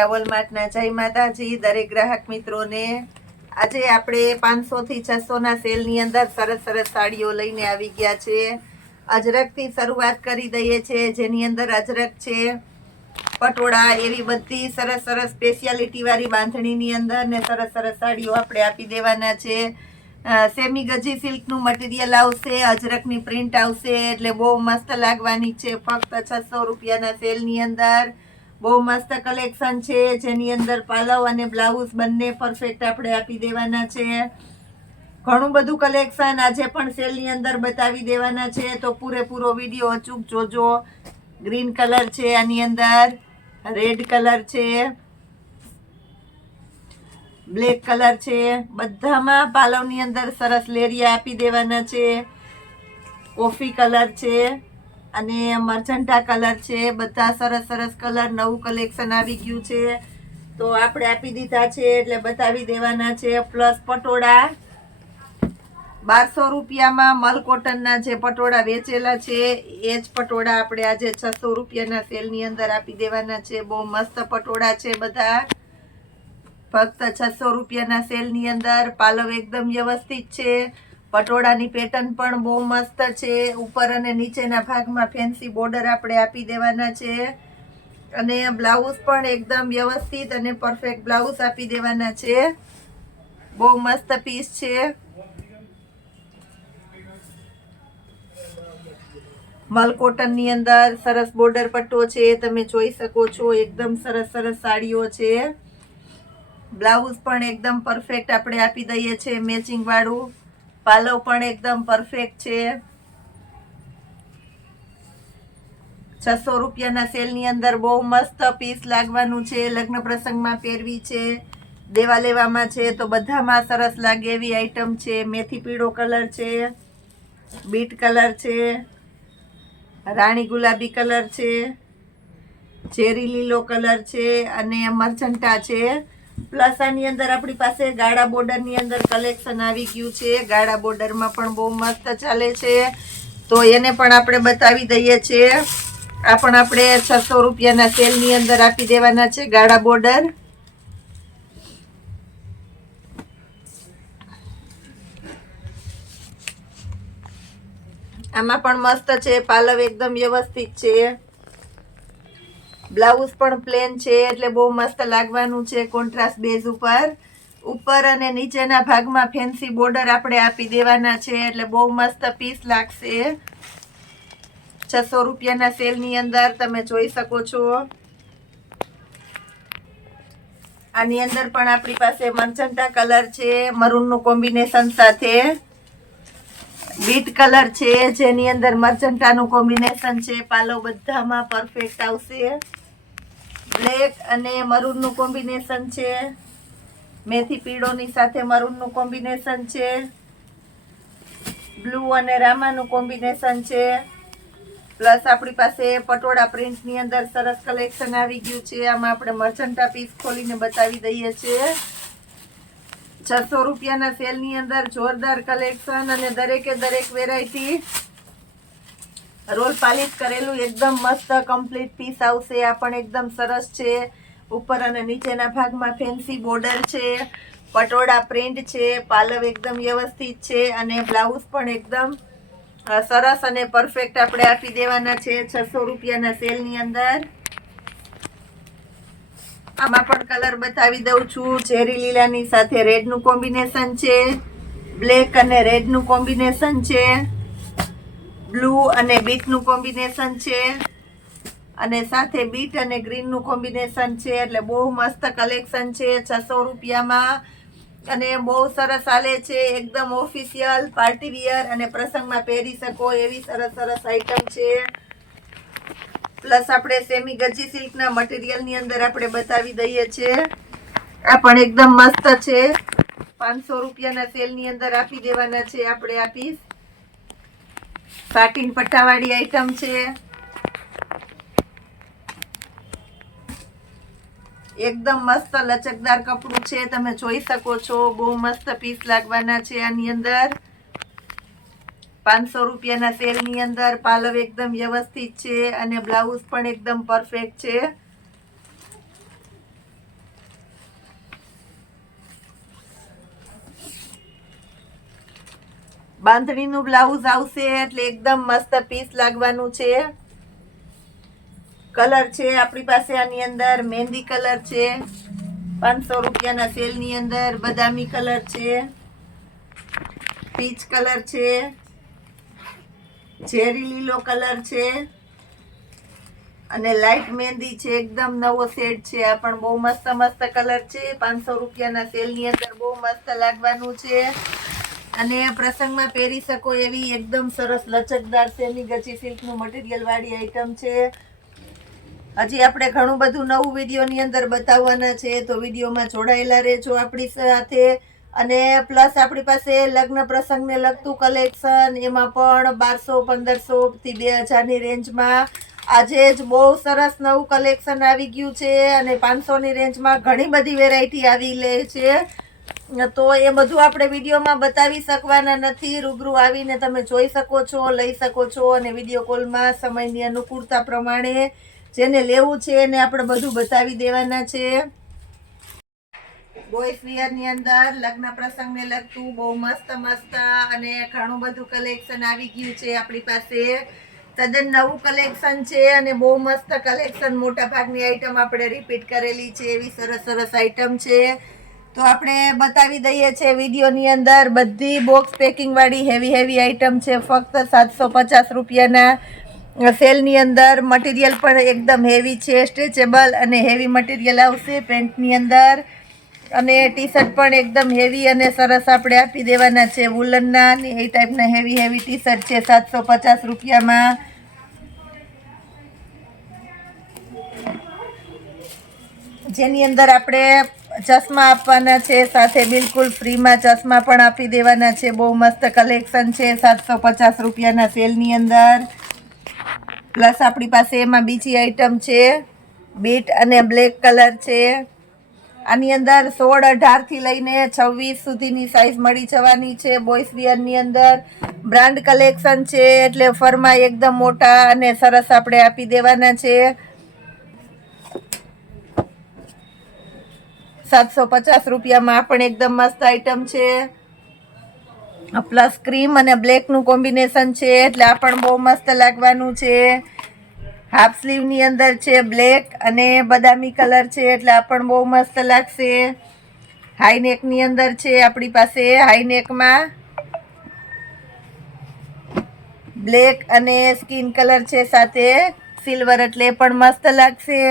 મીરા વોલમાર્ટના જય માતાજી દરેક ગ્રાહક મિત્રોને। આજે આપણે 500 થી 600 ના સેલની અંદર સરસ સરસ સાડીઓ લઈને આવી ગયા છે। અજરકથી શરૂઆત કરી દઈએ છે, જેની અંદર અજરક છે, પટોળા, એવી બધી સરસ સરસ સ્પેશિયાલિટી વાળી બાંધણીની અંદર ને સરસ સરસ સાડીઓ આપણે આપી દેવાના છે। સેમી ગજી સિલ્કનું મટીરિયલ આવશે, અજરકની પ્રિન્ટ આવશે, એટલે બહુ મસ્ત લાગવાની છે। ફક્ત 600 રૂપિયાના સેલની અંદર બહુ મસ્ત કલેક્શન છે, જેની અંદર પાલવ અને બ્લાઉઝ બંને પરફેક્ટ આપણે આપી દેવાના છે। ઘણું બધું કલેક્શન આજે પણ સેલની અંદર બતાવી દેવાના છે, તો પૂરેપૂરો વિડીયો અચૂક જોજો। ગ્રીન કલર છે, આની અંદર રેડ કલર છે, બ્લેક કલર છે, બધામાં પાલવની અંદર સરસ લેરિયા આપી દેવાના છે। કોફી કલર છે અને મર્ચન્ટા કલર છે, બધા સરસ સરસ કલર, નવું કલેક્શન આવી ગયું છે, તો આપણે આપી દીધા છે એટલે બતાવી દેવાના છે। પ્લસ પટોળા 1200 રૂપિયામાં મલ કોટનના જે પટોળા વેચેલા છે, એ જ પટોળા આપણે આજે 600 રૂપિયાના સેલની અંદર આપી દેવાના છે। બહુ મસ્ત પટોળા છે બધા, ફક્ત 600 રૂપિયાના સેલની અંદર। પાલવ એકદમ વ્યવસ્થિત છે, પટોળાની પેટર્ન પણ બહુ મસ્ત છે, ઉપર અને નીચેના ભાગમાં ફેન્સી બોર્ડર આપણે આપી દેવાના છે, અને બ્લાઉઝ પણ એકદમ વ્યવસ્થિત અને પરફેક્ટ બ્લાઉઝ આપી દેવાના છે। બહુ મસ્ત પીસ છે। મલ કોટન ની અંદર સરસ બોર્ડર પટ્ટો છે, તમે જોઈ શકો છો, એકદમ સરસ સરસ સાડીઓ છે। બ્લાઉઝ પણ એકદમ પરફેક્ટ આપણે આપી દઈએ છે, મેચિંગ વાળું। પાલવ પણ એકદમ પરફેક્ટ છે। 600 રૂપિયાના સેલની અંદર બહુ મસ્ત પીસ લાગવાનું છે, લગ્ન પ્રસંગમાં પહેરવી છે, દેવા લેવામાં છે, તો બધામાં સરસ લાગે એવી આઈટમ છે। મેથી પીળો કલર છે, બીટ કલર છે, રાણી ગુલાબી કલર છે, ચેરી લીલો કલર છે અને મર્ચન્ટા છે। પ્લસ આની અંદર આપણી પાસે ગાળા બોર્ડરની અંદર કલેક્શન આવી ગયું છે, ગાળા બોર્ડરમાં પણ બહુ મસ્ત ચાલે છે, તો એને પણ આપણે બતાવી દઈએ છીએ। આ પણ આપણે 600 રૂપિયાના સેલની અંદર આપી દેવાના છે, ગાળા બોર્ડર। આમાં પણ મસ્ત છે, પાલવ એકદમ વ્યવસ્થિત છે, બ્લાઉઝ પણ પ્લેન છે, એટલે બહુ મસ્ત લાગવાનું છે કોન્ટ્રાસ્ટ બેઝ ઉપર। ઉપર અને નીચેના ભાગમાં ફેન્સી બોર્ડર આપણે આપી દેવાના છે, એટલે બહુ મસ્ત પીસ લાગશે। 600 રૂપિયાના સેલની અંદર તમે જોઈ શકો છો। આની અંદર પણ આપણી પાસે મર્ચન્ટા કલર છે, મરૂનનું કોમ્બિનેશન સાથે, બીટ કલર છે, જેની અંદર મર્ચન્ટાનું કોમ્બિનેશન છે, પાલવ બધામાં પરફેક્ટ આવશે। બ્લેક અને મરૂનનું કોમ્બિનેશન છે, મેથી પીળોની સાથે મરૂનનું કોમ્બિનેશન છે, બ્લુ અને રામાનું કોમ્બિનેશન છે। પ્લસ આપણી પાસે પટોળા પ્રિન્ટની અંદર સરસ કલેક્શન આવી ગયું છે, આમાં આપણે મર્ચન્ટા પીસ ખોલીને બતાવી દઈએ છીએ। 600 રૂપિયાના સેલની અંદર જોરદાર કલેક્શન, અને દરેકે દરેક વેરાયટી રોલ પાલિશ કરેલું એકદમ મસ્ત કમ્પ્લીટ પીસ આવશે। આ પણ એકદમ સરસ છે, ઉપર અને નીચેના ભાગમાં ફેન્સી બોર્ડર છે, પટોળા પ્રિન્ટ છે, પાલવ એકદમ વ્યવસ્થિત છે, અને બ્લાઉઝ પણ એકદમ સરસ અને પરફેક્ટ આપણે આપી દેવાના છે 600 રૂપિયાના સેલની અંદર। આમાં પણ કલર બતાવી દઉં છું, ચેરી લીલાની સાથે રેડનું કોમ્બિનેશન છે, બ્લેક અને રેડનું કોમ્બિનેશન છે, બ્લુ અને બીટનું કોમ્બિનેશન છે, અને સાથે બીટ અને ગ્રીનનું કોમ્બિનેશન છે, એટલે બહુ મસ્ત કલેક્શન છે 600 રૂપિયામાં, અને બહુ સરસ ચાલે છે, એકદમ ઓફિશિયલ પાર્ટી વિયર અને પ્રસંગમાં પહેરી શકો એવી સરસ સરસ આઈટમ છે। પ્લસ આપણે સેમી ગજી સિલ્કના મટીરિયલની અંદર આપણે બતાવી દઈએ છીએ, આ પણ એકદમ મસ્ત છે, 500 રૂપિયાના સેલની અંદર આપી દેવાના છે આપણે આ પીસ। સાટીન પટ્ટાવાળી આઈટમ છે, એકદમ મસ્ત લચકદાર કપડું છે, તમે જોઈ શકો છો, બહુ મસ્ત પીસ લાગવાના છે આની અંદર। 500 રૂપિયાના સેલની અંદર પાલવ એકદમ વ્યવસ્થિત છે, અને બ્લાઉઝ પણ એકદમ પરફેક્ટ છે। બાંધણીનું બ્લાઉઝ આવશે એટલે એકદમ મસ્ત પીસ લાગવાનું છે. કલર છે આપણી પાસે આની અંદર મહેંદી કલર છે, 500 રૂપિયાના સેલની અંદર. બદામી કલર છે, પીચ કલર છે, ઝેરી લીલો કલર છે અને લાઈટ મહેંદી છે. એકદમ નવો શેડ છે. આ પણ બહુ મસ્ત મસ્ત કલર છે. 500 રૂપિયાના સેલની અંદર બહુ મસ્ત લાગવાનું છે અને પ્રસંગમાં પહેરી શકો એવી એકદમ સરસ લચકદાર સેમી ગચી સિલ્કનું મટીરિયલ વાળી આઈટમ છે. હજી આપણે ઘણું બધું નવું વિડીયોની અંદર બતાવવાના છે, તો વિડીયોમાં જોડાયેલા રહેજો આપણી સાથે. અને પ્લસ આપણી પાસે લગ્ન પ્રસંગને લગતું કલેક્શન, એમાં પણ 1200, 1500 થી 2000 ની રેન્જમાં આજે જ બહુ સરસ નવું કલેક્શન આવી ગયું છે અને 500 ની રેન્જમાં ઘણી બધી વેરાયટી આવી લે છે. તો એ બધું આપણે વિડીયોમાં બતાવી શકવાના નથી. રૂબરૂ આવીને તમે જોઈ શકો છો, લઈ શકો છો અને વિડીયો કોલમાં સમયની અનુકૂળતા પ્રમાણે જેને લેવું છે એને આપણે બધું બતાવી દેવાના છે. બોયસ વિયર ની અંદર લગ્ન પ્રસંગને લગતું બહુ મસ્ત મસ્ત અને ઘણું બધું કલેક્શન આવી ગયું છે આપણી પાસે. તદ્દન નવું કલેક્શન છે અને બહુ મસ્ત કલેક્શન. મોટા ભાગની આઈટમ આપણે રિપીટ કરેલી છે, એવી સરસ સરસ આઈટમ છે. તો આપણે બતાવી દઈએ છીએ વિડીયોની અંદર. બધી બોક્સ પેકિંગ વાળી હેવી હેવી આઈટમ છે, ફક્ત 750 રૂપિયાના સેલની અંદર. મટીરિયલ પણ એકદમ હેવી છે, સ્ટ્રેચેબલ અને હેવી મટીરિયલ આવશે પેન્ટની અંદર. અને ટી શર્ટ પણ એકદમ હેવી અને સરસ આપણે આપી દેવાના છે, વુલનના એ ટાઈપના હેવી હેવી ટી શર્ટ છે 750 રૂપિયામાં. જેની અંદર આપણે ચશ્મા આપવાના છે, સાથે બિલકુલ ફ્રીમાં ચશ્મા પણ આપી દેવાના છે. બહુ મસ્ત કલેક્શન છે 750 રૂપિયાના સેલની અંદર. પ્લસ આપણી પાસે એમાં બીજી આઈટમ છે, બીટ અને બ્લેક કલર છે. આની અંદર 16, 18 થી લઈને 26 સુધીની સાઈઝ મળી જવાની છે. બોયસ વિયરની અંદર બ્રાન્ડ કલેક્શન છે એટલે ફરમાં એકદમ મોટા અને સરસ આપણે આપી દેવાના છે. 750 રૂપિયામાં પણ એકદમ મસ્ત આઈટમ છે. પ્લસ ક્રીમ અને બ્લેકનું કોમ્બિનેશન છે એટલે આ પણ બહુ મસ્ત લાગવાનું છે. હાફ સ્લીવની અંદર છે બ્લેક અને બદામી કલર છે એટલે આ પણ બહુ મસ્ત લાગશે. હાઈ નેકની અંદર છે આપણી પાસે. હાઈ નેકમાં બ્લેક અને સ્કિન કલર છે, સાથે સિલ્વર, એટલે પણ મસ્ત લાગશે.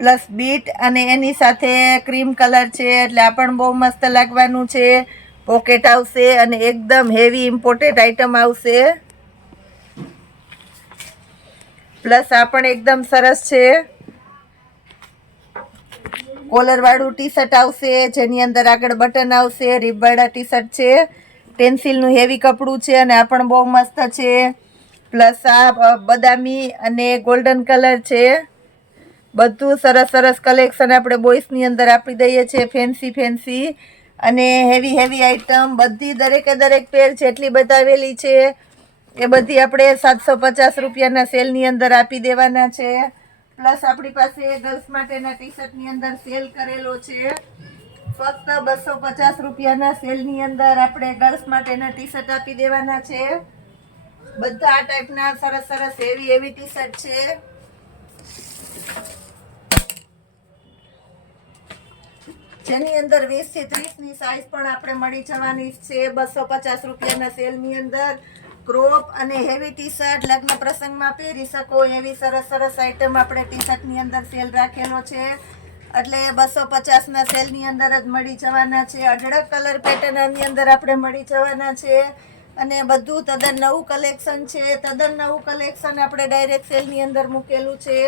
પ્લસ બીટ અને એની સાથે ક્રીમ કલર છે એટલે આ પણ બહુ મસ્ત લાગવાનું છે. પોકેટ આવશે અને એકદમ હેવી ઇમ્પોર્ટેડ આઈટમ આવશે. પ્લસ આ પણ એકદમ સરસ છે. કોલર વાળું ટી શર્ટ આવશે જેની અંદર આગળ બટન આવશે. રીબવાળા ટી શર્ટ છે, ટેન્સિલનું હેવી કપડું છે અને આ પણ બહુ મસ્ત છે. પ્લસ આ બદામી અને ગોલ્ડન કલર છે. બધું સરસ સરસ કલેક્શન આપણે બોયસની અંદર આપી દઈએ છીએ, ફેન્સી ફેન્સી અને હેવી હેવી આઈટમ. બધી દરેકે દરેક પેર જેટલી બતાવેલી છે એ બધી આપણે 750 રૂપિયાના સેલની અંદર આપી દેવાના છે. પ્લસ આપણી પાસે ગર્લ્સ માટેના ટી શર્ટની અંદર સેલ કરેલો છે. ફક્ત 250 રૂપિયાના સેલની અંદર આપણે ગર્લ્સ માટેના ટી શર્ટ આપી દેવાના છે. બધા આ ટાઈપના સરસ સરસ હેવી હેવી ટી શર્ટ છે. જેની અંદર 20 થી 30 ની સાઈઝ પણ આપણે મળી જવાની છે 250 રૂપિયાના સેલની અંદર. ક્રોપ અને હેવી ટી શર્ટ લગ્ન પ્રસંગમાં પહેરી શકો એવી સરસ સરસ આઈટમ આપણે ટી શર્ટની અંદર સેલ રાખેલો છે એટલે 250 ના સેલની અંદર જ મળી જવાના છે. અઢળક કલર પેટર્નની અંદર આપણે મળી જવાના છે અને બધું તદ્દન નવું કલેક્શન છે. તદ્દન નવું કલેક્શન આપણે ડાયરેક્ટ સેલની અંદર મૂકેલું છે.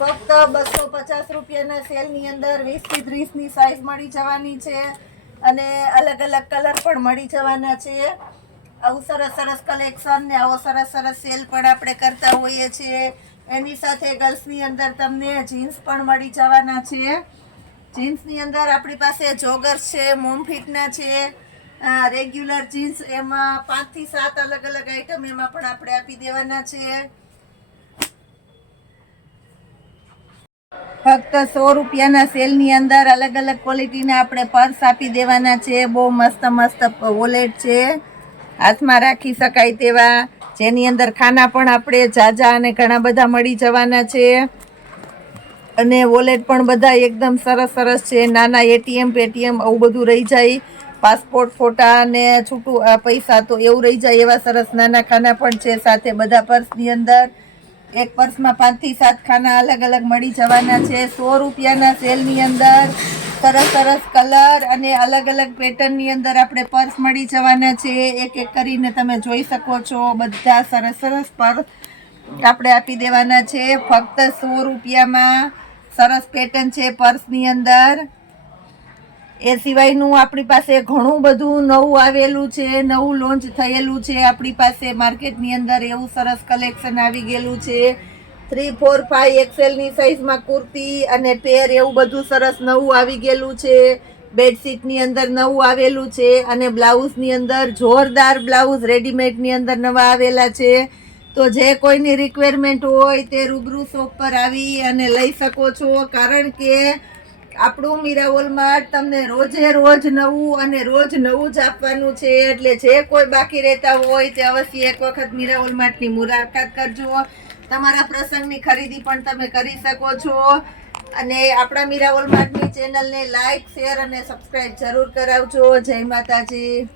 ફક્ત 250 રૂપિયાના સેલની અંદર 20 થી 30 ની સાઈઝ મળી જવાની છે અને અલગ અલગ કલર પણ મળી જવાના છે. આવું સરસ સરસ કલેક્શન ને આવો સરસ સરસ સેલ પણ આપણે કરતા હોઈએ છીએ. એની સાથે ગર્લ્સની અંદર તમને જીન્સ પણ મળી જવાના છે. જીન્સની અંદર આપણી પાસે જોગર્સ છે, મોમ ફિટના છે, રેગ્યુલર જીન્સ, એમાં 5 થી 7 અલગ અલગ આઈટમ એમાં પણ આપણે આપી દેવાના છે. ફક્ત 100 રૂપિયાના સેલની અંદર અલગ અલગ ક્વોલિટીના આપણે પર્સ આપી દેવાના છે. બહુ મસ્ત મસ્ત વોલેટ છે, હાથમાં રાખી શકાય તેવા, જેની અંદર ખાના પણ આપણે જાજા અને ઘણા બધા મળી જવાના છે. અને વોલેટ પણ બધા એકદમ સરસ સરસ છે. નાના એટીએમ પેટીએમ આવું બધું રહી જાય, પાસપોર્ટ ફોટા અને છૂટું પૈસા તો એવું રહી જાય એવા સરસ નાના ખાના પણ છે. સાથે બધા પર્સની અંદર એક પર્સમાં 5 થી 7 ખાના અલગ અલગ મળી જવાના છે. 100 રૂપિયાના સેલની અંદર સરસ સરસ કલર અને અલગ અલગ પેટર્નની અંદર આપણે પર્સ મળી જવાના છે. એક એક કરીને તમે જોઈ શકો છો. બધા સરસ સરસ પર્સ આપણે આપી દેવાના છે ફક્ત 100 રૂપિયામાં. સરસ પેટર્ન છે પર્સની અંદર. એ સિવાયનું આપણી પાસે ઘણું બધું નવું આવેલું છે, નવું લોન્ચ થયેલું છે આપણી પાસે માર્કેટની અંદર. એવું સરસ કલેક્શન આવી ગયેલું છે. 3, 4, 5 એક્સેલની સાઇઝમાં કુર્તી અને પેર એવું બધું સરસ નવું આવી ગયેલું છે. બેડશીટની અંદર નવું આવેલું છે અને બ્લાઉઝની અંદર જોરદાર બ્લાઉઝ રેડીમેડની અંદર નવા આવેલા છે. તો જે કોઈની રિક્વાયરમેન્ટ હોય તે રૂબરૂ શોપ પર આવી અને લઈ શકો છો. કારણ કે આપણું મીરા માર્ટ તમને રોજે રોજ નવું અને રોજ નવું જ આપવાનું છે. એટલે જે કોઈ બાકી રહેતા હોય તે અવશ્ય એક વખત મીરા માર્ટની મુલાકાત કરજો. તમારા પ્રસંગની ખરીદી પણ તમે કરી શકો છો. અને આપણા મીરા માર્ટની ચેનલને લાઈક, શેર અને સબસ્ક્રાઇબ જરૂર કરાવજો. જય માતાજી.